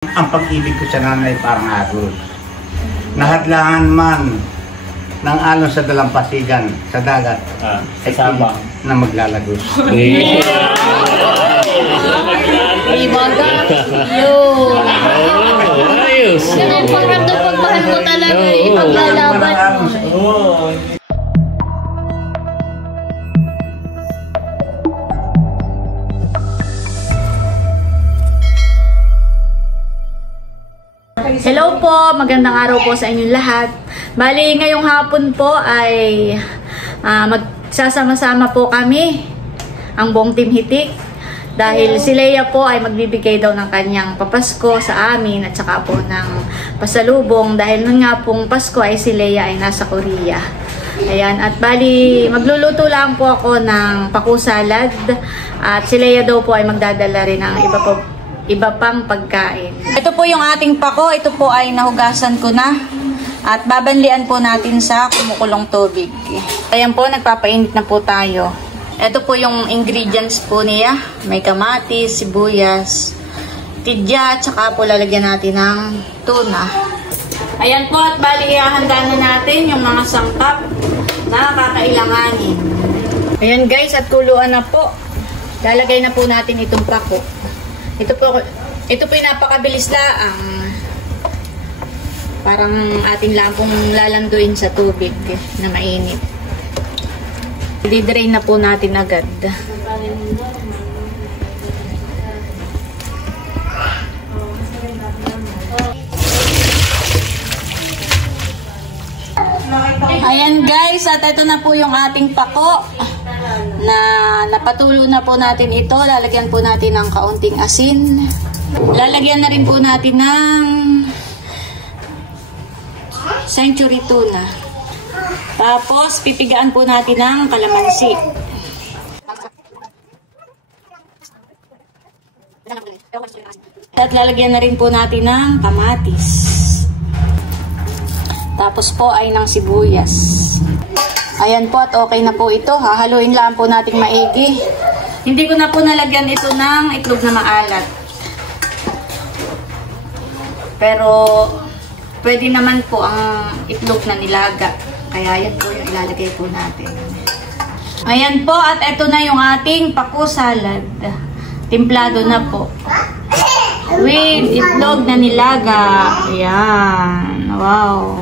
Ang pag-ibig ko sa nanay parang agos. Nahadlangan man ng alon sa dalampasigan sa dagat ay kasama na maglalagos. Ibaga. Yun. Ayos. Yun ang paramdam pagmahal mo talaga ipaglalaban mo. Hello po, magandang araw po sa inyong lahat. Bali, ngayong hapon po ay magsasama-sama po kami, ang buong Team Hitik. Dahil si Leia po ay magbibigay daw ng kanyang papasko sa amin at saka po ng pasalubong. Dahil nun nga pong Pasko ay si Leia ay nasa Korea. Ayan, at bali, magluluto lang po ako ng paku salad. At si Leia daw po ay magdadala rin ng iba pang pagkain. Ito po yung ating pako. Ito po ay nahugasan ko na. At babanlian po natin sa kumukulong tubig. Ayan po, nagpapainit na po tayo. Ito po yung ingredients po niya. May kamatis, sibuyas, tidya, tsaka po lalagyan natin ng tuna. Ayan po, at bali ihahanda na natin yung mga sangkap na kakailanganin. Ayan guys, at kuluan na po. Lalagay na po natin itong pako. Ito po yung napakabilis laang. Parang atin lang pong lalanduin sa tubig na mainit. I-drain na po natin agad. Ayan guys, at ito na po yung ating pako. Na napatulo na po natin ito. Lalagyan po natin ng kaunting asin. Lalagyan na rin po natin ng century tuna. Tapos pipigaan po natin ng kalamansi. At lalagyan na rin po natin ng kamatis. Tapos po ay ng sibuyas. Ayan po, at okay na po ito. Hahaluin lang po nating maigi. Hindi ko na po nalagyan ito ng itlog na maalat. Pero pwede naman po ang itlog na nilaga. Kaya yan po yung ilalagay po natin. Ayan po, at ito na yung ating paku salad. Timplado na po. With itlog na nilaga. Ayan. Wow.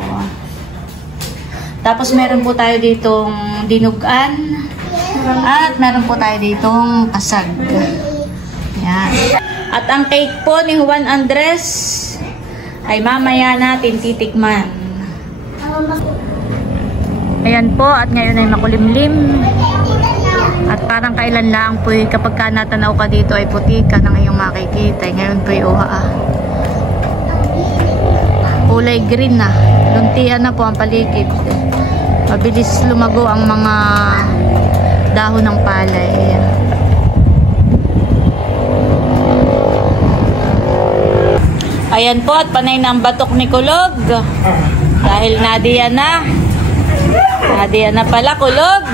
Tapos meron po tayo ditong dinugan. At meron po tayo ditong kasag. Ayan. At ang cake po ni Juan Andres ay mamaya natin titikman. Ayan po, at ngayon ay makulimlim. At parang kailan lang po kapag ka natanaw ka dito ay puti ka ng iyong makikita. Ngayon po yung kulay green na. Luntian na po ang paligid. Mabilis lumago ang mga dahon ng palay. Ayan. Ayan po, at panay na ang batok ni Kulog. Dahil Nadia na. Nadia na pala, Kulog.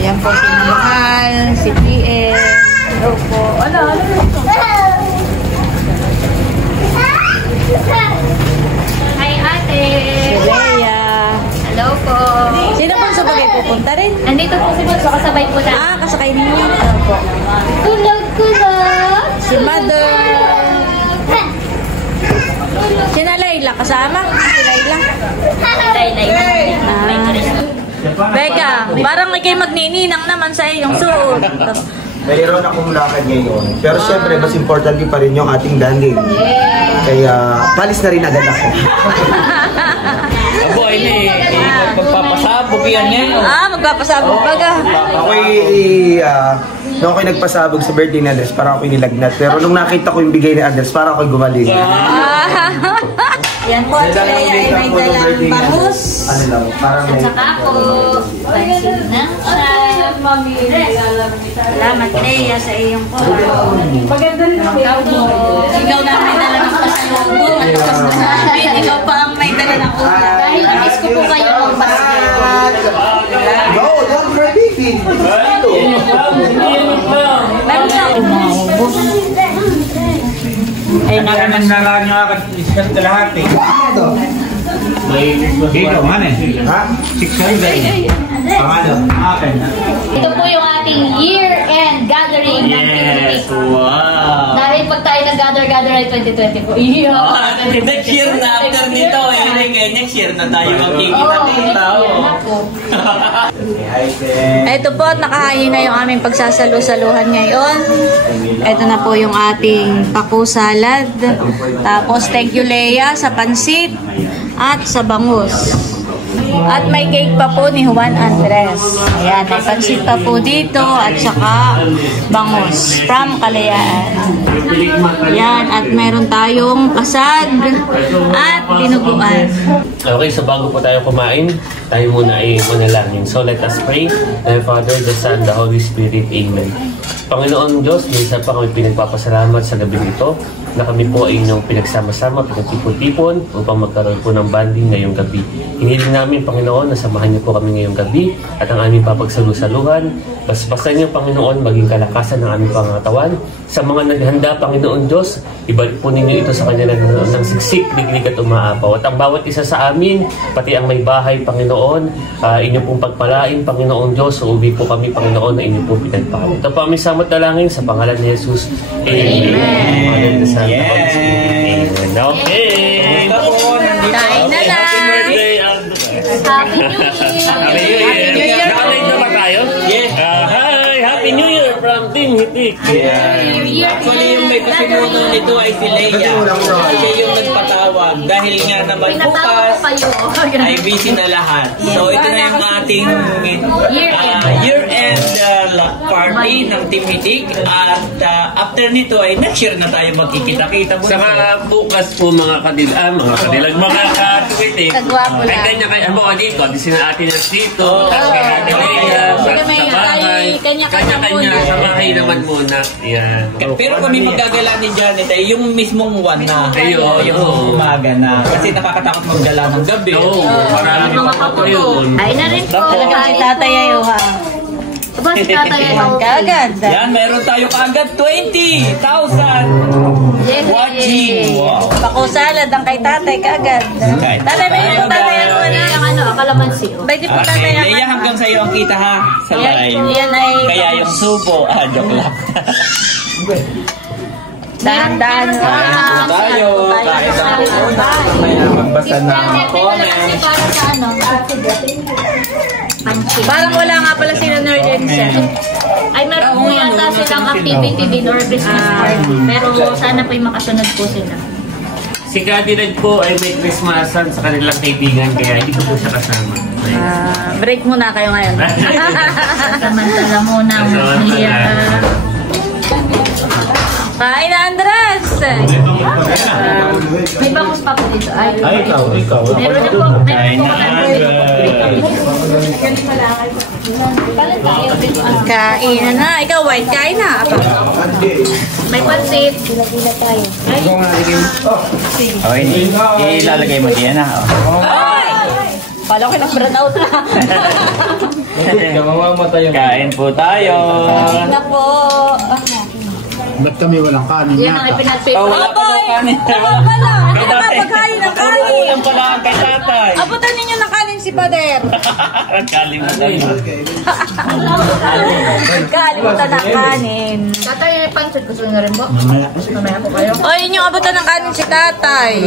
Ayan po si Mahal, si PM. Hello po. Ano? Hi ate. Si Leia. Hello po. Sino pong sabagay pupunta rin? Andito po si Bunso, kasabay po na. Kasakay niyo. Hello po. Kulog. Si Mother. Si Layla kasama? Si Layla. Beka, parang ikay magnininang naman sa iyong suot. Mayroon akong lakad ngayon. Pero syempre, mas importante pa rin yung ating danding. Kaya, palis na rin agad ako. Abo, ini. Magpapasabog yan ngayon. Magpapasabog baga. Nung ako'y nagpasabog sa birthday ni Andres, parang ako'y nilagnat. Pero nung nakita ko yung bigay ni Andres, parang ako'y gumaling. Yan po, at sila ay may dalang bangus. Ano lang, parang at saka po, pansin ng salamat Leia sa iyong po. Maganda rin ang ikaw na may dala ng pasalubong at tapos na amin, ikaw pa ang may dala ng ulam. Dahil nais ko po kayo ng pasalubong. No, don't ready. Meron na. ubos. Ayun na naman. Nalaan nyo agad isang kalahati. Dito, man eh. Ha? 600. Pangalo. Akin. Ito po yung ating year-end gathering ng Yes! Team Hitik. Wow! Dahil pag tayo nag-gather ay 2020 po. Iyo. Next year na after nito, next year na tayo magkikita-kita. Ito po at nakahain na yung aming pagsasalu-saluhan ngayon. Ito na po yung ating paku salad. Tapos thank you Leia sa pansit at sa bangus. At may cake pa po ni Juan Andres. Ayan, may pansit pa po dito at saka bangus from Kalayaan. Ayan, at meron tayong kasag at dinuguan. Okay, so bago po tayo kumain, tayo muna ay manalangin. So let us pray. The Father, the Son, the Holy Spirit. Amen. Panginoon Diyos, minsan pa kami pinagpapasalamat sa gabi ito na kami po ay inyong pinagsama-sama, pinagtipon-tipon upang magkaroon po ng banding ngayong gabi. Hiniling namin, Panginoon, na samahan niyo po kami ngayong gabi at ang aming papagsalusaluhan. Basbasan niyo, Panginoon, maging kalakasan ng aming pangatawan. Sa mga naghanda, Panginoon Diyos, ibalik po ninyo ito sa kanya ng siksik, liglig at umaapaw. At ang bawat isa sa amin, pati ang may bahay, Panginoon, inyo pong pagpalain, Panginoon Diyos, uuwi po kami, Panginoon, na inyo pong pinagpahal. Ito po aming samot-dalangin sa pangalan ni Jesus. Amen. Amen. Yes! Amen. Okay! Kain na lang! Happy birthday! Happy New Year! Happy New Year! Nakalit na ba tayo? Yes! Hi! Happy New Year from Team Hitik! Actually, yung may kasimuno nito ay si Leia. Siya yung nagpatawag. Dahil nga naman bukas ay busy na lahat. So, ito na yung ating year-end party ng Team Hitik. At after nito ay next year na tayo magkikita-kita. Saka bukas po mga kadilag, mga katuwitik. Kagwapo lang. Ay kanya-kanya, ano ka dito? Di sina atin na dito, tapos kay Ate Leia, sa bahay. Kanya-kanya, sa bahay naman muna. Yan. Pero kami magagala ni Janet ay yung mismong one na. Ayun. Yung umaga na. Kasi nakakatakot magdala ng gabi. Oo, marami pa po yun. Ay na rin po. Talagang si Tatay Ayo ha. Aba si Tatay Ayo. Kagad. Yan, meron tayo kaagad 20,000 watching. Wow. Paku salad ang kay Tatay kagad. Tatay may po Tatay Ayo na yung ano, kalamansi. Pwede po Tatay Ayo. Leia, hanggang sa'yo ang kita ha. Sa live. Yan ay... Kaya yung subo. Joke lang. Dahan-dahan lang. Tayo. Kahit ang una. May magbasa na comment. Parang wala nga pala sila Nerd and Sen. Ay, meron po yata silang activity din or Christmas party. Pero sana po'y makasunod po sila. Si Kadilag po ay may Christmasan sa kanilang kaibigan, kaya hindi ko po siya kasama. Break muna kayo ngayon. Samantala muna. Kain na, Andres! May bangus pa po dito. Ay, ikaw. meron na po. Kain na, Kain na. Ikaw, White, kain na. Apa? May pansit. Okay, ilalagay mo diyan ha. Ay! Pala ko nag-brown out na. Kain po tayo. Kain na po. Ba't kami walang kanin Yan ang yata? ipinatpit. Oh, wala pa daw kanin. Wala pala. Hindi na mapagkain ng kanin. Ulam pala ang kay tatay. Abutan ninyo ng kanin si Pader. Kalimutan mo. Kalimutan ng kanin. Tatay, pansit gusto nyo rin po? Mamaya po kayo. O, yun yung abutan ng kanin si tatay.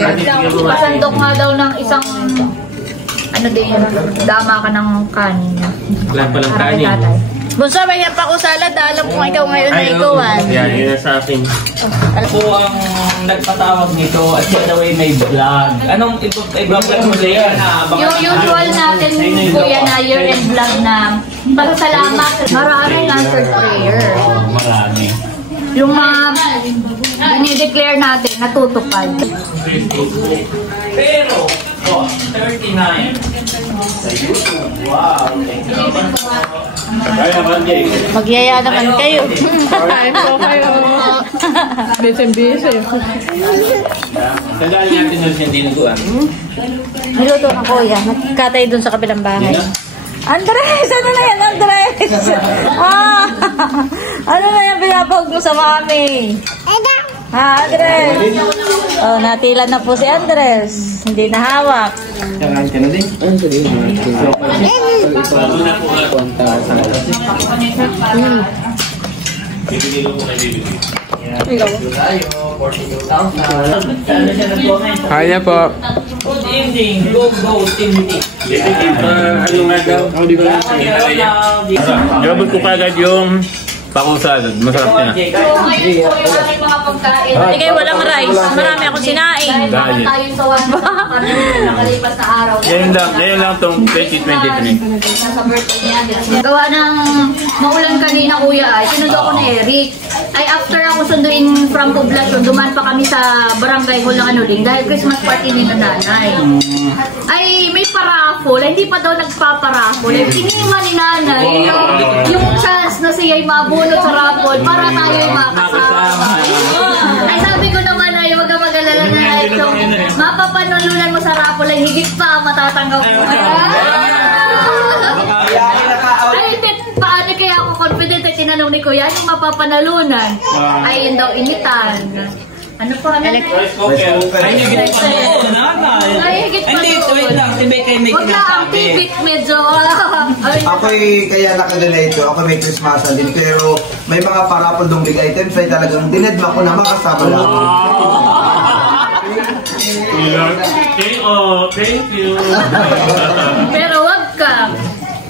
Pasandok nga daw ng isang ano din yun, dama ka ng kanin. Wala palang Para kay kanin. tatay. Bunso, may yan pa ko salad. Alam ko ikaw ngayon na ikawan. Yan, yun na sa akin. Po ang nagpatawag nito at siya daw ay may vlog. Anong i-vlog mo na yan? Yung usual natin kuya na year-end vlog na pasalamat, maraming answered prayer. Marami. Yung mga dinideclare natin, natutupad. Pero, 39 sa YouTube. Wow. Thank you. Magyaya naman kayo. Kain po kayo. Busy. Sandali natin ulit yung dinuguan. Niluto ng kuya. Nagkatay dun sa kabilang bahay. Andres! Ano na yan, Andres? Ah! Ano na yan pinapahog mo sa mami? Ha, Andres? Oh, natilan na po si Andres. Hindi nahawak. Kaya po. Good evening. Go, Timothy. Ano nga daw? Hindi ko lang. Gabot ko kagad yung pakusad. Masarap niya. Ngayon po yung aking mga pagkain. Pati kayo walang rice. Marami akong sinaing. Dahil baka tayo sa nakalipas na araw. Ngayon lang tong 2023. Nasa birthday niya. Gawa ng maulan kanina kuya ay sinundo ako ni Eric. Ay after ako sunduin from Poblacion, duman pa kami sa barangay hall ng Anuling dahil Christmas party ni nanay. Ay may paraffol, hindi pa daw nagpaparafol. Ay tinima ni nanay yung chance na siya'y mabunot sa raffle para tayo'y makasama. Ay sabi ko naman ay wag ka mag-alala na ito. Mapapanulunan mo sa raffle ay higit pa matatanggap mo. Ay, paano kaya ako confident ay tinanong ni Kuya yung mapapanalunan? Ay, yun daw initan. Ano pa? Rice cooker. Ay, higit pa doon, nanay. Ay, higit pa Hindi, doon. wait lang. Si Becca may Wag na ang sinasabi. tibik medyo. Ako'y kaya nakadonate ako may Christmasan din pero may mga parapol dong big items ay talagang dinedma ko na makasama lang. Thank you. Pero wag ka.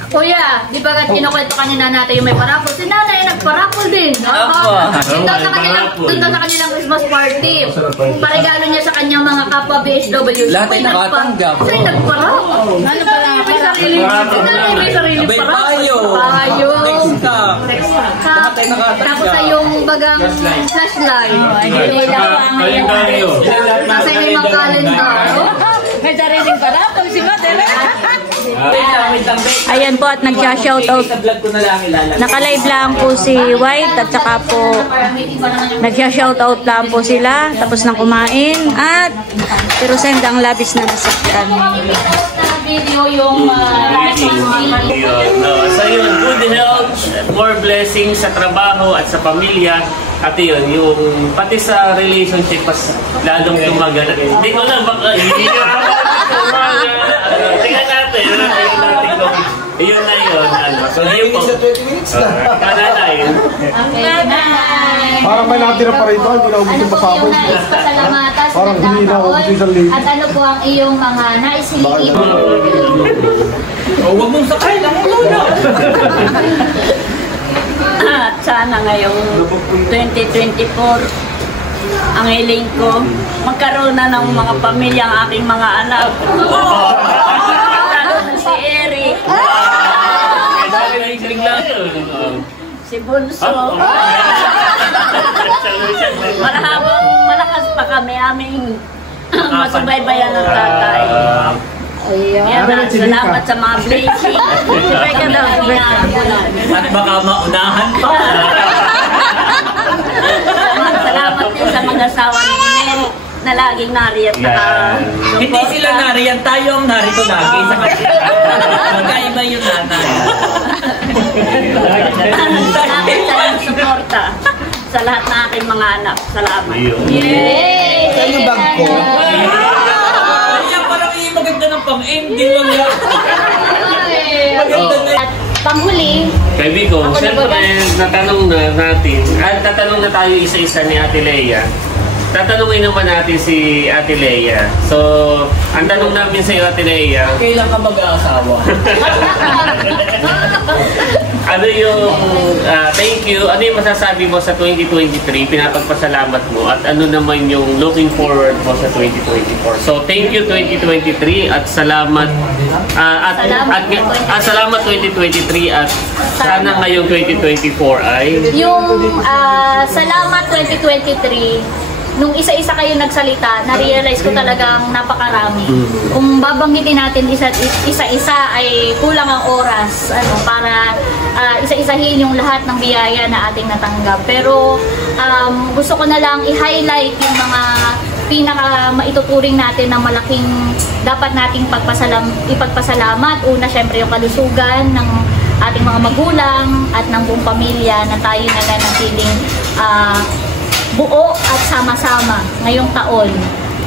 Kuya, di ba kinukwento kanina natin yung may parapol? Si nanay nagparapol din. Doon daw sa kanilang Christmas party. Paregalo niya sa kanyang mga kapwa BHW. Lahat ay nakatanggap. Sa'y nagparapol. Ano pala? May sarili. May sarili Abay, parapol. payo. Next ka. Lahat ay nakatanggap. Tapos ay yung bagang flashlight. Nasa yung mga calendar. May sariling parapol si Mater. Wait lang, Becca. Ayan po at nagsha-shoutout. Sa vlog ko na lang ilalagay. Naka-live lang po si White at saka po nagsha-shoutout lang po sila tapos nang kumain at pero send ang labis na nasaktan. Video yung So yun, good health, more blessings sa trabaho at sa pamilya. At yun, yung pati sa relationship mas lalong tumagal. Hindi ko lang baka hindi ko tingnan natin. Yun na yun. So yun po. 20 minutes na. Kananay. Parang may natira pa rin ito, hindi na ubus yung pasabog. pasalamatan sa Parang hindi na ubus yung isang libo. at ano po ang iyong mga nais hilihin. Huwag mong sakay lang ulo na. At sana ngayong 2024, ang hiling ko, magkaroon na ng mga pamilya ang aking mga anak. Lalo na si Eric, si Bunso. Para habang malakas pa kami, aming masubaybayan ng tatay. Yan na, salamat sa mga blessing. Beka daw, At baka maunahan pa. salamat din sa mga asawa ni Mel na laging nariyan na Hindi sila nariyan, tayo ang narito lagi sa kanila. Magkaiba yung nanay. salamat sa iyong suporta sa lahat ng aking mga anak. Salamat. Yay! Saan yung bag ko? Kaya parang yung maganda ng pang-ending lang yan. Maganda na. At panghuli, Kay Vico, siyempre natanong na natin, at tatanong na tayo isa-isa ni Ate Leia. Tatanungin naman natin si Ate Leia. So, ang tanong namin sa iyo, Ate Leia, Kailan ka mag-aasawa? ano yung thank you, ano yung masasabi mo sa 2023, pinapagpasalamat mo, at ano naman yung looking forward mo sa 2024. So, thank you 2023 at salamat salamat 2023 at sana ngayong 2024 ay yung salamat 2023, nung isa-isa kayo nagsalita, na-realize ko talagang napakarami. Kung babanggitin natin isa-isa ay kulang ang oras para isa-isahin yung lahat ng biyaya na ating natanggap. Pero gusto ko na lang i-highlight yung mga pinaka maituturing natin na malaking dapat nating ipagpasalamat. Una, syempre yung kalusugan ng ating mga magulang at ng buong pamilya na tayo nananatiling buo at sama-sama ngayong taon.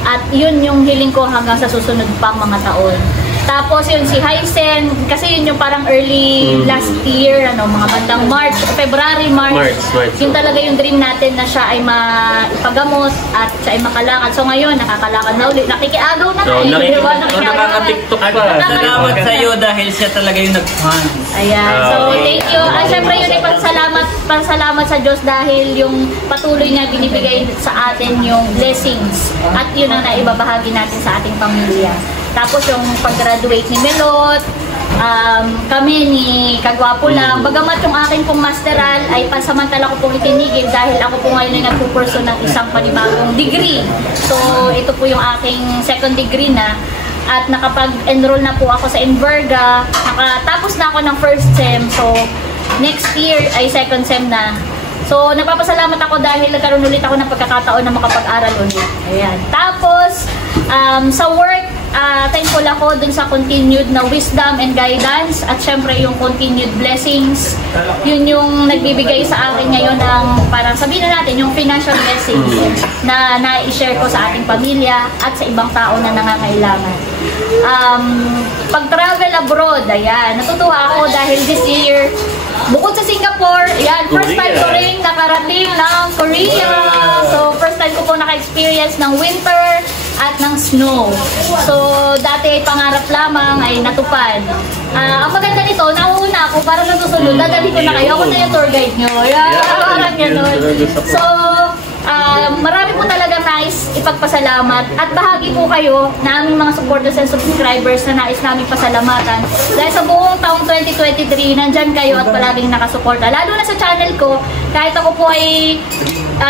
At yun yung hiling ko hanggang sa susunod pang mga taon. Tapos yun si Hysen, kasi yun yung parang early last year, mga bandang February, March. Yun talaga yung dream natin na siya ay maipagamot at siya ay makalakad. So ngayon, nakakalakad na ulit. Nakikiagaw na kayo. Nakaka-tiktok pa. Salamat sa iyo dahil siya talaga yung nag-fund. Ayan. So thank you. Siyempre yun ay pansalamat sa Diyos dahil yung patuloy niya binibigay sa atin yung blessings. At yun ang naibabahagi natin sa ating pamilya. Tapos yung pag-graduate ni Melot, kami ni Kagwapo lang. Bagamat yung aking pong masteral ay pansamantala ko pong itinigil dahil ako po ngayon ay nagpupurso ng isang panibagong degree. So ito po yung aking second degree na. At nakapag-enroll na po ako sa Enverga. Nakatapos na ako ng first sem. So next year ay second sem na. So napapasalamat ako dahil nagkaroon ulit ako ng pagkakataon na makapag-aral ulit. Ayan. Tapos sa work, thankful ako dun sa continued na wisdom and guidance at syempre yung continued blessings. Yun yung nagbibigay sa akin ngayon ng parang sabihin na natin yung financial blessings na na-share ko sa ating pamilya at sa ibang tao na nangangailangan. Pag-travel abroad, ayan, natutuwa ako dahil this year, bukod sa Singapore, ayan, first time ko rin nakarating ng Korea. So, first time ko po naka-experience ng winter at ng snow. So, dati ay pangarap lamang ay natupad. Ang maganda nito, nauuna ako para nasusunod. Dadali ko na kayo. Ako na yung tour guide nyo. Parang ganun. So, marami po talagang nais ipagpasalamat at bahagi po kayo na aming mga supporters and subscribers na nais namin pasalamatan. Dahil sa buong taong 2023, nandyan kayo at palaging nakasuporta. Lalo na sa channel ko, kahit ako po ay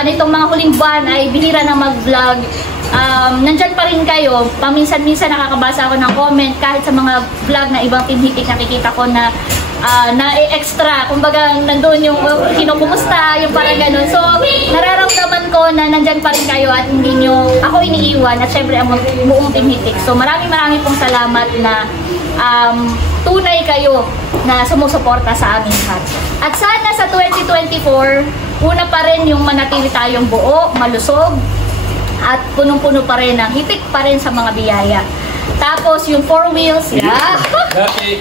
nitong mga huling buwan ay bihira na mag-vlog. Nandyan pa rin kayo. Paminsan-minsan nakakabasa ako ng comment kahit sa mga vlog na ibang Team Hitik nakikita ko na na-extra. Kumbaga, nandun yung kinukumusta, yung parang ganun. So, nararamdaman ko na nandyan pa rin kayo at hindi nyo ako iniiwan at syempre ang buong Team Hitik. So, maraming pong salamat na tunay kayo na sumusuporta sa aming lahat. At sana sa 2024, una pa rin yung manatili tayong buo, malusog, at punong-puno pa rin ng hitik pa rin sa mga biyaya. Tapos yung 4 wheels, Dati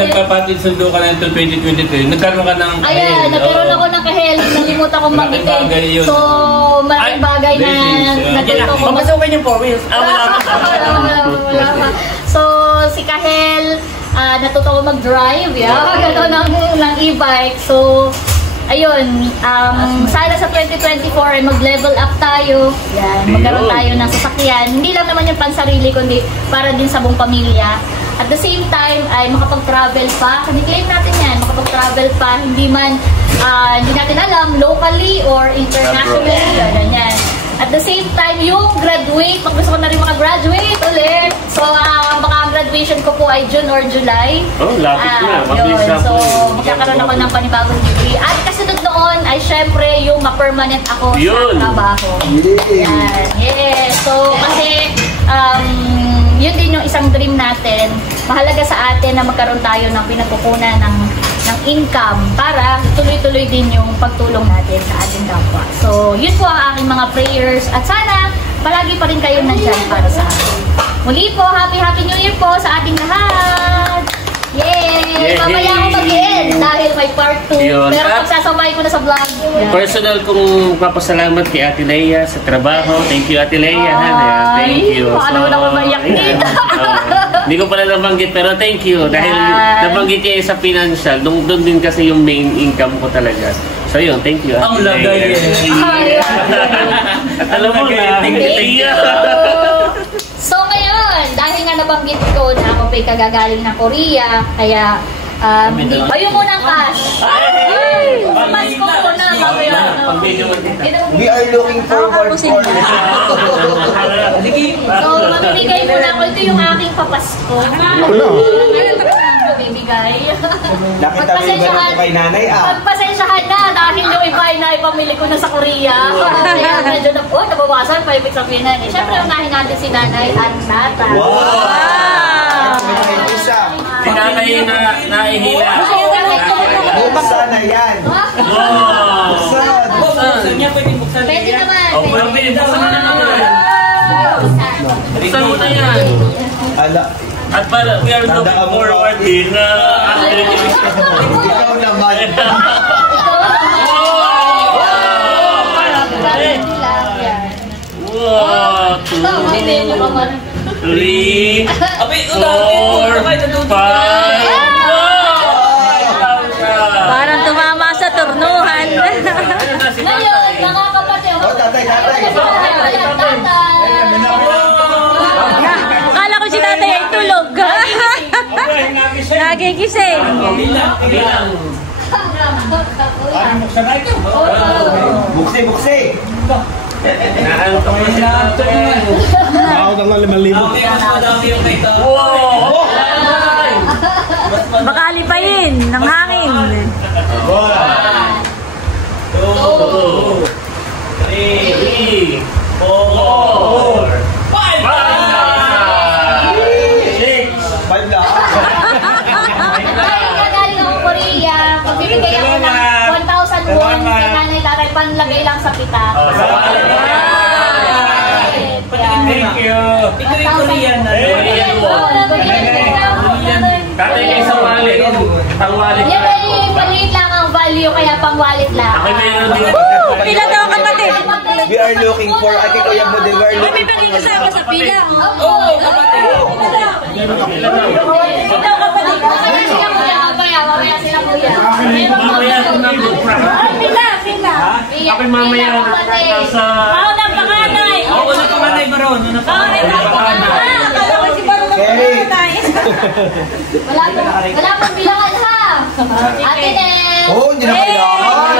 nagpapatid sundo ka na ito 2023. Nagkaroon ka ng kahel. Ayan, nagkaroon ako ng kahel. Nalimutan kong magitin. So, maraming bagay na natuto ko. Papasukin yung 4 wheels. Wala pa. So, si kahel, natuto ko mag-drive. Gano'n ng e-bike. So, ayun, sana sa 2024 ay mag-level up tayo. Yan, magkaroon tayo ng sasakyan. Hindi lang naman yung pansarili, kundi para din sa buong pamilya. At the same time, ay makapag-travel pa. Claim natin yan, makapag-travel pa. Hindi man, hindi natin alam, locally or internationally. Ganyan. At the same time, yung graduate, gusto ko na rin makagraduate ulit. So, baka ang graduation ko po ay June or July. Oh, lapit na. So, magkakaroon ako ng panibagong degree. At kasunod noon ay syempre yung ma-permanent ako sa trabaho. Yan. Yes. So, kasi yun din yung isang dream natin. Mahalaga sa atin na magkaroon tayo ng pinatukunan ng income para tuloy-tuloy din yung pagtulong natin sa ating kapwa. So, yun po ang aking mga prayers at sana palagi pa rin kayo nandyan para sa akin. Muli po, Happy New Year po sa ating lahat! Yay! Mamaya ako mag-end dahil may part 2. Pero pagsasabay ko na sa vlog. Personal kong papasalamat kay Ate Leia sa trabaho. Thank you, Ate Leia. Thank you. Paano na mamayak dito? Hindi ko pala nabanggit pero thank you. Dahil nabanggit niya sa financial. Doon din kasi yung main income ko talaga. So yun, thank you. Ang lagay Alam mo na. Thank you. So ngayon, dahil nga nabanggit ko na ako pa'y kagagaling ng Korea, kaya hindi. Ayun muna ang cash. Pasko ko na. We are looking forward for So, mamimigay muna ako. Ito yung aking papasko. Bibigay. Nakita mo yung gano'n ko kay nanay Pagpasensyahan na dahil yung iba ay naipamili ko na sa Korea. Kaya medyo na po, nabawasan, 5 weeks of pinay. Siyempre, unahin natin si nanay at tatay. Wow! Si nanay na naihila. Buksan na yan. Buksan. Buksan niya, pwede buksan niya. Pwede naman. O, pwede buksan na naman. Buksan mo na yan. Ala. At para, we are looking forward din na Ikaw naman. Wow! 2, 3, 4, 5. Parang tumama sa turnuhan. Ngayon, mga kapatid. Oh, tatay. Akala ko si tatay ay tulog. Nagigising. Buksi. Naantong mo si tatay. Ako na nga 5,000. Okay, mas madami yung ito. Wow! Baka lipayin ng hangin. 2, 3, 4, 5, 6. 5 lang. Galing ako Korea. Pagbibigay ako ng 1,000 won kay nanay tatay, panlagay lang sa pita. Thank you. Ito yung Korean na. Tatay kayo sa wallet. Pang wallet. Yan ay maliit lang ang value, kaya pang wallet lang. Ako meron din. Pila daw kapatid. We are looking for, ate Kuya Bude, we are looking for. kasama sa pila. Oo, kapatid. Ikaw kapatid. Mamaya sila kuya. Mamaya Pila. Ako mamaya nasa... Ako ng panganay. Oo, na panganay ba ron? Akala ko si Baro ng panganay. Wala pang bilangan ha. Ate Nel. Oh, hindi na kailangan.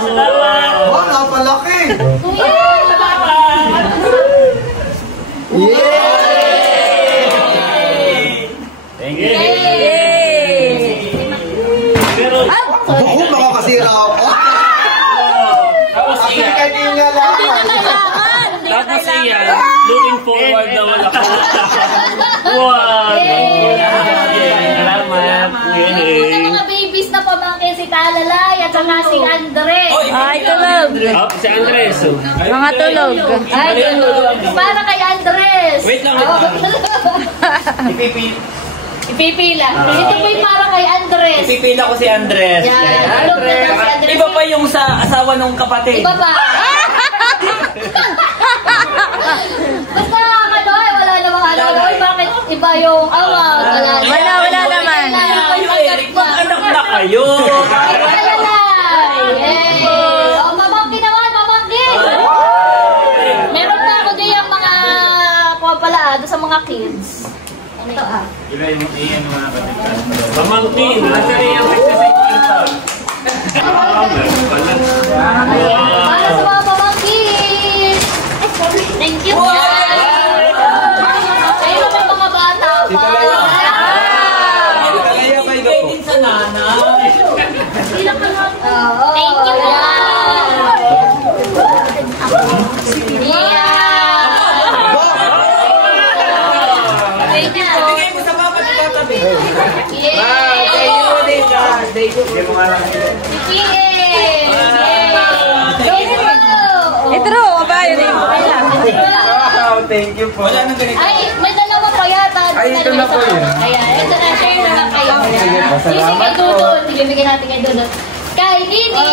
Salamat! Oh, napalaki. Thank you. Pero... Buko, makakasira ako. Tapos Kasi iyan. kanina lang. Tapos iyan. Looking forward na wala ka. Wow! Salamat. Yung mga babies na pamangkin si Talalay at saka si Andres. Ay, tulog. Oh, si Andres. Mga tulog. Ay, para kay Andres. Wait lang. Ipipila. Ito po'y para kay Andres. Pipila ko si Andres. Yan. Andres. Iba pa yung sa asawa ng kapatid. Iba pa. Basta ano, wala namang ano. Oy, bakit iba yung awag? Wala naman. Eric, mag-anak na kayo. Oh, mamangkin naman, mamangkin. Meron pa ako din yung mga kuha pala doon sa mga kids. Ito Pamangkin. Nasa niya magsasayin. para sa mga pamangkin. Thank you. Kayo may mga bata pa. Ibigay din sa nanay. Thank you. Ibigay mo sa papa at katabi. Itro, ba yun eh. Thank you po. Wala nang ganito. Ay, may dalawa pa yata. Ay, ito na po yun. Ayan, ito na. Share na lang kayo. Sige, kay Dudut. Ibigay natin kay Dudut. Kay Dini.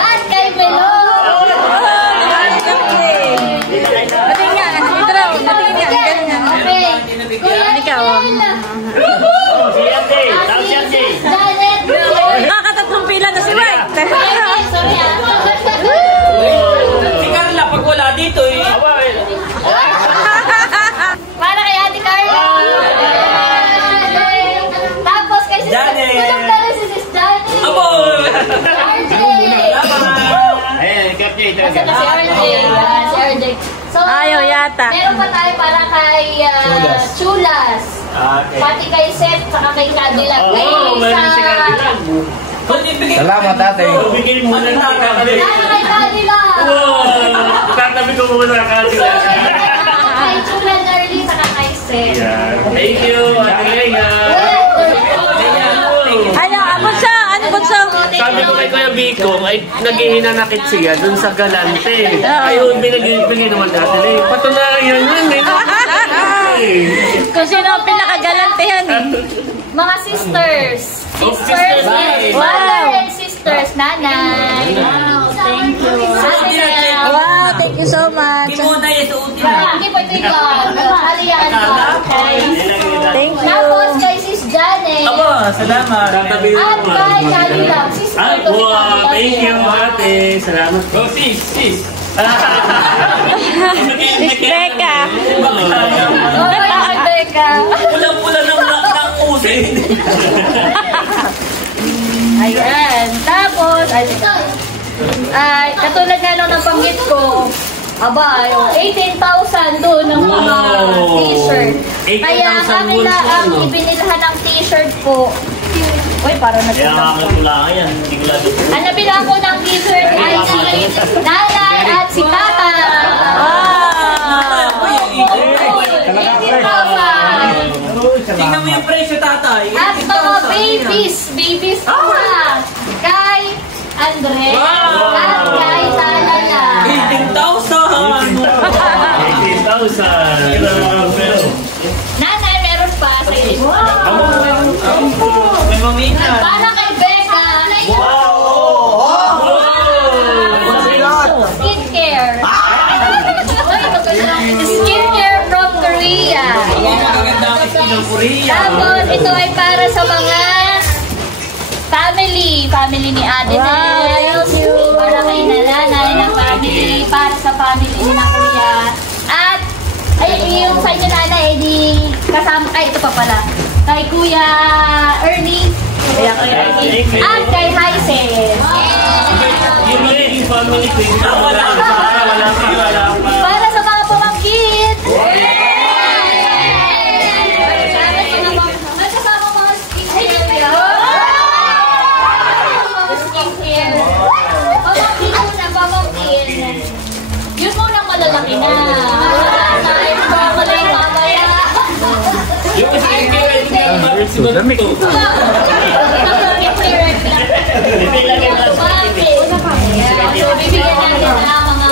At kay Melo. Bating nga. Itro, bating nga. Okay. Kuya Ikaw. Si Ate. Tapos si Ate. Janet. Nakakatatlong pila na si White. Sorry ah. Si Carla, pag wala dito eh. Para kay Ate Carla. Tapos kay Sis Janet. Tulog na rin si Sis Janet. Abo! RJ. Ayan, Kapje. Asa na si RJ? Si RJ. So, Ayaw yata. meron pa tayo para kay Chulas. Pati kay Seth, saka kay Cadillac. Oo, meron si Cadillac. Kung ibigay Salamat, ate. Bigay mo na ng Para kay Cadillac. Katabi ko muna kanila. Kay Chula Darling sa kay Seth. Thank you, Ate Leia. Ano ba siya? Sabi ko kay Kuya Bicong, ay naghihinanakit siya dun sa galante. Ayun, binigay naman Ate Leia. Patunayan yun, Kung sino ang pinakagalantehan eh. Mga sisters. Sisters. Mother and sisters. Nanay. Thank you. Wow, thank you so much. Hindi po ito ikaw. Aliyaan ko. Thank you. Tapos kay Sis Janet. Salamat. At kay Kalila. Sister to si Kalila. Thank you, ate. Salamat. Oh, sis. Miss Becca. Ay, Becca. Pulang-pula ng uso. Ayan. Tapos, katulad nga nung nabanggit ko, yung 18,000 doon ng mga t-shirt. Kaya kami lang ang ibinilhan ng t-shirt po. Uy, parang nagkulang ko. Ang nabila ko ng t-shirt ay si Nanay at si Tata. 18,000. Tingnan mo yung presyo, tatay. At mga babies pa. Kay Andre. At kay Talala. 18,000. 18,000. Nanay, meron pa sa iyo. May mamina. Para kay Becca. Skincare. Skincare from Korea. Tapos, ito ay para sa mga family ni Ate Nels. Para kay nanay ng family, para sa family ni na Kuya. At, yung sa inyo nanay, di kasama, ito pa pala. Kay Kuya Ernie. At kay Hysen. Yung family ko, wala Para sa mga pamangkin. Magkasama mga skincare. Pamangkin. Yun muna malalaki na. yung skincare ito. So, bibigyan natin ng mga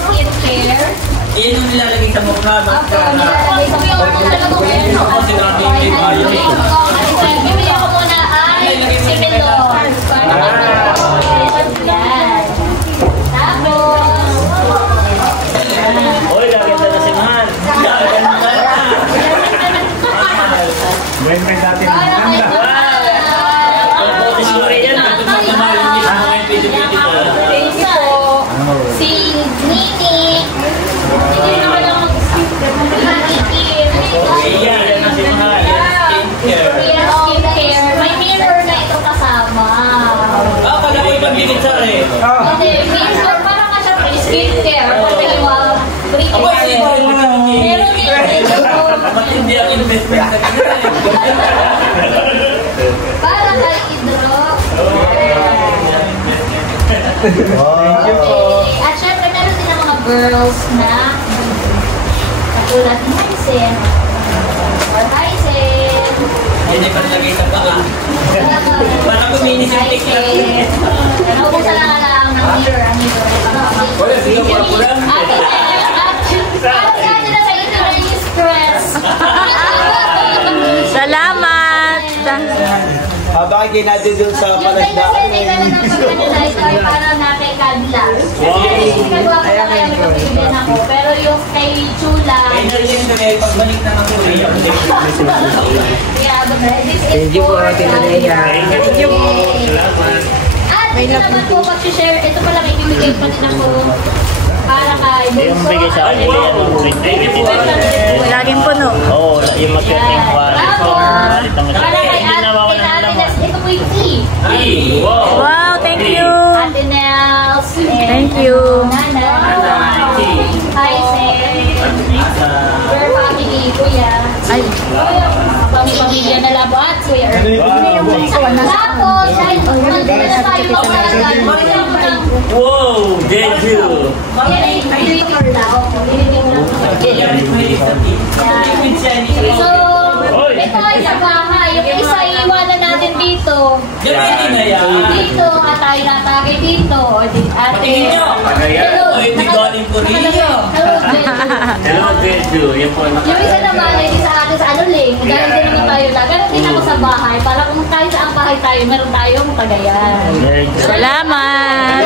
skincare. Iyan yung nilalagay sa mukha. Nilalagay sa bibigyan ko muna ay si Melon. Yan. Tapos, Oy, gaganda na si Mahal. May dati na para kay si Nini. Hindi naman lang skincare. May mirror na ito kasama. Pala ko yung pagbilit sa rin. Hindi, mirror para ka sa skincare. Meron din ito. Matindi ang investment sa kanila. Para kay Idro. At syempre, meron din ang mga girls na katulad ni Hysen. Or Hysen. Yan ay panlagay sa baka. Para kuminis yung tiklat. Naubusan lang ng mirror. Ang mirror. Wala, sige po ako lang. At sabi na sa inyo na yung stress. Salamat. Habang natin dun sa Yung kay palasdaan. Nasir, ito na ng pagkakita ito ay para na kay Kadla. Nagawa ko na kaya may pagkakita ako. Pero yung kay Chula, Kaya na rin yung pagbalik na ng Korea. thank you for Tinalaya. Thank you. At ito naman po pag-share, ito pala may bibigay pa din ako para kay Bunso. Laging puno. Oo, yung mag-cutting Tapos, para kay Ate Nels, ito po yung tea. Wow, thank you. Ate Nels. Thank you. Nana. Hi, Sen. Your family, Kuya. Ay, Pamilya na labo at Kuya Erwin. Tapos, dahil magkala tayo magkala Wow! Jeju! So, ito ay sa bahay. Yung isa iiwanan natin dito. Dito, at tayo natagay dito. Patingin nyo. Hello. Hindi galing Korea. Hello, Jeju! Yan po ang Yung isa naman ay sa atin sa Anuling. Dahil din naman tayo lang. Ganun din ako sa bahay. Para kung tayo sa ang bahay tayo, meron tayong Cagayan. Salamat!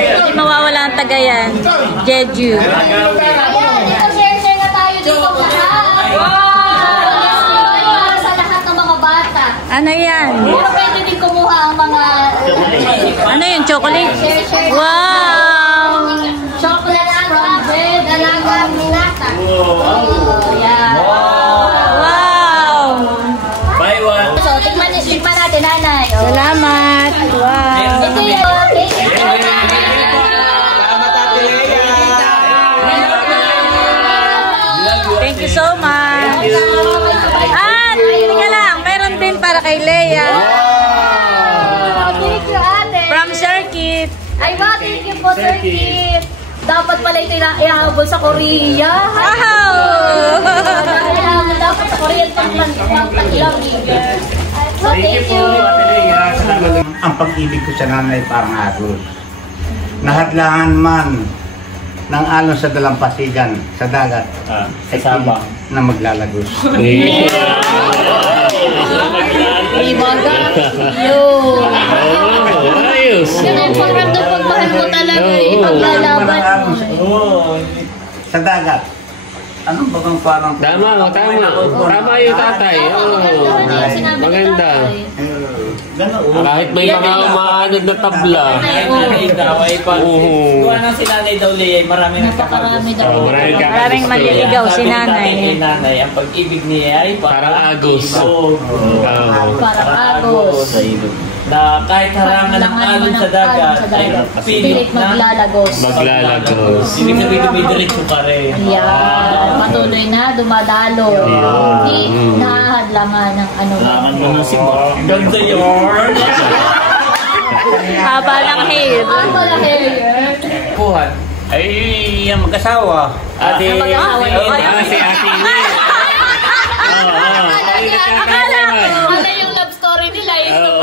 Hindi mawawala ang Cagayan. Jeju. Ayan, dito share na tayo dito lahat. Para sa lahat ng mga bata. Ano yan? Pero pwede din kumuha ang mga Ano yun? Chocolate? share. Wow! Chocolate from bread, dalagang minata. Ayan. Wow! Buy one. So, tikman natin, nanay. Oh. Salamat! Wow! Ito yung Thank you so much! At, hindi lang, meron din para kay Leia. Thank you, ate. From Circuit. Ay, ba, thank you po, Sir Kit. Dapat pala ito ihabol sa Korea. Wow! Dapat sa Korea pang-taglawin. So, thank you. Ang pag-ibig ko sa nanay parang agos. Nahadlangan man ng alon sa dalampasigan sa dagat ay sabang na maglalagos. Ibaga. Yun. Ayos! Yun ang paramdam pagmahal mo talaga. Ipaglalaban mo. Sa dagat. Anong bagang parang... Tama. Tama yung tatay. Maganda. Kahit may mga umaanod na tabla. Nanay daw ay pag kuha ng si nanay daw Leia, maraming Napakarami daw. Maraming maliligaw si nanay. Nanay, ang pag-ibig niya ay Parang agos. Parang agos. Na kahit harangan ng alon sa dagat ay pilit na maglalagos. Ibig sabihin dumidiretso pa rin. Ayan. Patuloy na dumadalo. Hindi nahahadlangan ng ano. Ganda yun. Haba ng hair. Ano lang hair? Kuhan. Ay, yung mag-asawa. Ate. Si Ate Ine. Ano yung love story nila?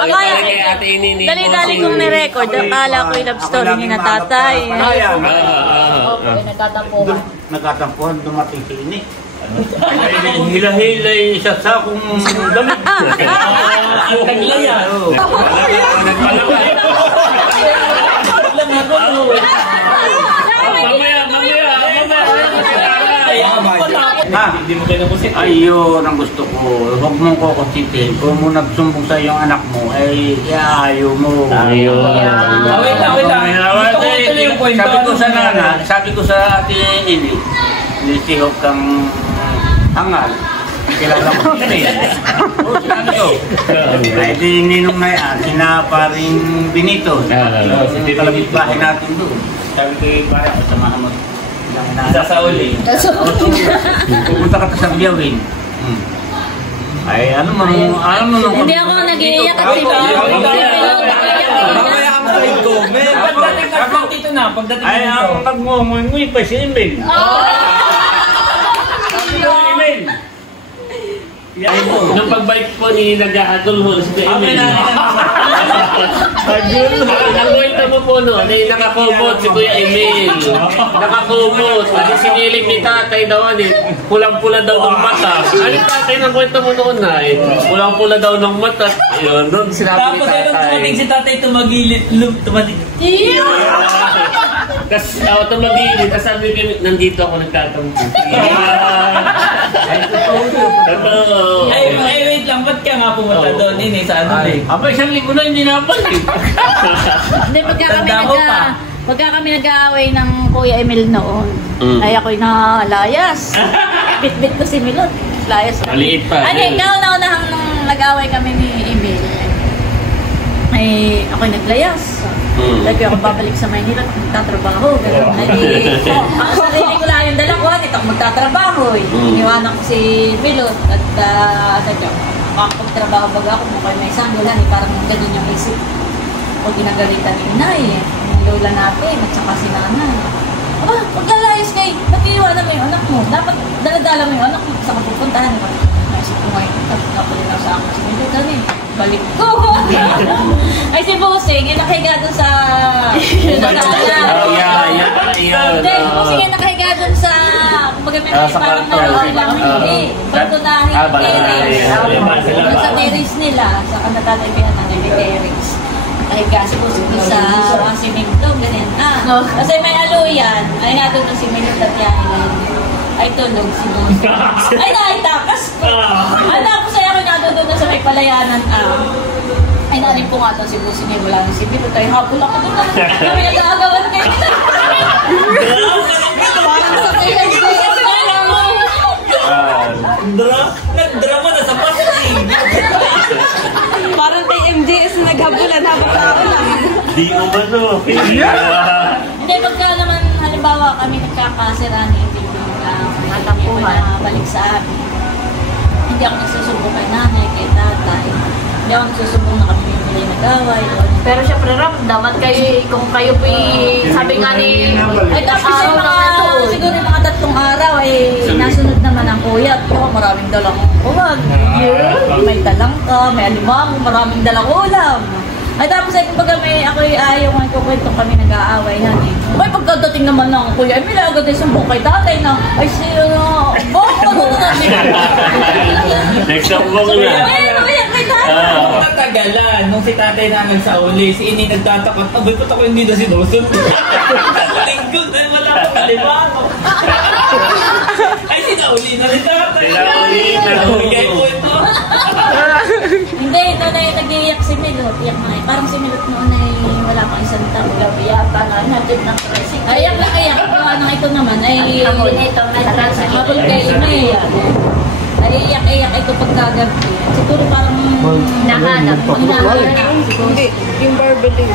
Kay Ate Ine ni Dali-dali kong nirecord. Akala ko yung love story niya na tatay. Opo, nagtatampuhan. Nagkatampuhan, dumating si Ini. Hila-hila sa sakong damit. Ang taglayan. Hindi mo kayo nabusit. Ayun ang gusto ko. Huwag mong kukusitin. Kung mo nagsumbong sa iyong anak mo, ay iayo mo. Ayun. Wait lang. Gusto ko tuloy yung kwento. Sabi ko sa ate Ini, nisihok kang hangal. Kilala ko Ini. Sabi ko. Ay di ninong na yan, sinapa rin Benito. Kalabit bahay natin doon. Sabi ko yung para kasamahan mo. Sasauli. Pupunta ka sa Biyawin. Ay, ano mo Hindi ako nag-iiyak at si Pagdating ka dito na. Ay, ang pagmumuy pa si Emil. Emil. Nung pagbike po ni nag-aadol si Emil. Ang kwento mo po noon ay nakakumot si Kuya Emil. Nakakumot. Pag sinilip ni tatay daw pulang-pula daw ng mata. Ano tatay ng kwento mo noon na pulang-pula daw ng mata. Ayun, doon sinabi ni Tapos ay nung tatay. tumating si tatay tumagilid. Tumating. Tapos tumagilid. Tapos sabi ko, nandito ako nagtatampo. Ay, wait lang. Ba't ka nga pumunta doon? Ini, sa ano eh? Aba, isang linggo na hindi napalik. Hindi, Tanda mo pa. pagka kami nag-aaway ng Kuya Emil noon, ay ako'y nalayas. Bit-bit ko si Milot. Layas. Maliit pa. Ano, nauna-unahang nung nag-aaway kami ni Emil, ay ako'y naglayas. Lagi ako babalik sa Maynila, magtatrabaho. Ganun. Ako sarili ko lang yung dala ko, dito ako magtatrabaho. Iniwanan ko si Milot at makapagtrabaho baga ako, mukhang may sanggulan. Parang ganun yung isip. O ginagalitan ni Inay. lola natin at saka si nanay. Aba, maglalayas kayo. Ba't iiwanan mo yung anak mo? Dapat daladala mo yung anak mo sa kapupuntahan. Naisip ko ngayon, tapos na sa akin. Hindi kami. Balik ko. Ay si Bossing, yung nakahiga dun sa... Hindi, Bossing yung nakahiga dun sa... Kumbaga may parang nalawang hindi. Bago na terrace. Doon sa terrace nila, sa kanatataybihan ng terrace. Nakahiga si Bossing sa simento, ganyan. Kasi may aluyan. Ay nga doon si Milot at Yahin. Ay tulog si Bossing. Ay nakitakas ko. Ay tapos ay ako nga doon sa may palayanan. Ay nalin po nga doon si Bossing ay wala na si Milot. Ay hapon ako doon. Kami nag-aagawan kayo. Parang sa kayo. Nagdrama na sa Bossing. Parang tayo MJS na naghabulan habang ako lang. Di ba to? Hindi, pagka naman halimbawa kami nagkakasira ni natapuhan, balik sa amin. Hindi ako nagsusumbong kay nanay, kay tatay. Hindi ako nagsusumbong na kami yung nag-away. Pero syempre ramdam at kayo, kung kayo po sabi nga ni... Ay tapos siguro yung mga 3 araw ay nasunod naman ang kuya. Pero maraming dalang uwag. May dalang ka, may alimango, maraming dalang ulam. Ay tapos ay kumbaga ako ayaw nga kukwento kami nag-aaway natin. Ay pagkadating naman ng kuya, ay may agad ay sumbong kay tatay na ay siya na, bakit pagkadating natin? Nagsumbong na. Ay kay tatay. Natagalan, nung si tatay namin sa uli, si Ini nagtatakot, abay ba't ako hindi na sinusunod? Lingkod, ay wala akong kalimango. Ay sinauli na rin tatay. Sinauli na. Bigay po ito. Hindi, doon ay nag-iiyak si Milot. Iyak na eh. Parang si Milot noon ay wala pang 1 taon. Yata na, natin ng tricycle. Ay, iyak na iyak. Ano ito naman ay... Mapul kayo na eh. Ay, iyak ito pagkagabi. Siguro parang... Nahanap. Hindi, yung barbell.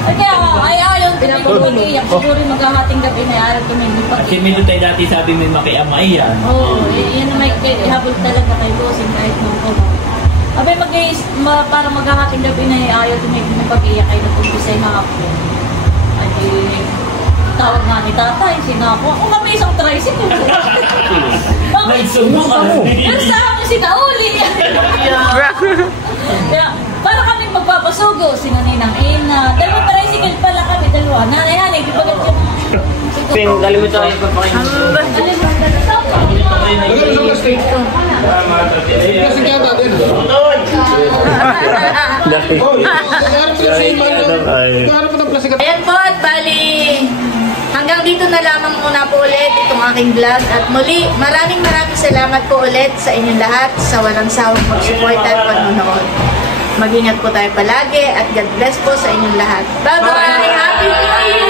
Ay, kaya ay ayaw tumigil mag-iyak. Siguro maghahating gabi na ayaw tumigil pag-iyak. Kasi Milot ay dati sabi may makiamay yan. Oo, yan na may ihabol talaga kay Bossing kahit nung ko. Abay para maghahating gabi na ayaw tumigil ng pag-iyak ay nag-umpisay na ako. Ay, tawag nga ni tatay, sinako. Ako kami isang tricycle. May sumbong ako. Pero sa akin sinauli. Para kami magpapasugo, sinaninang ina. 2 tricycle pala kami, 2. Nanay, ipagat yung... Pin, kalimutan kayo papakain. Ayan po at bali, hanggang dito na lamang muna po ulit itong aking vlog. At muli, maraming salamat po ulit sa inyong lahat sa walang sawang mag-support at panonood. Mag-ingat po tayo palagi at God bless po sa inyong lahat. Bye-bye! Happy New Year!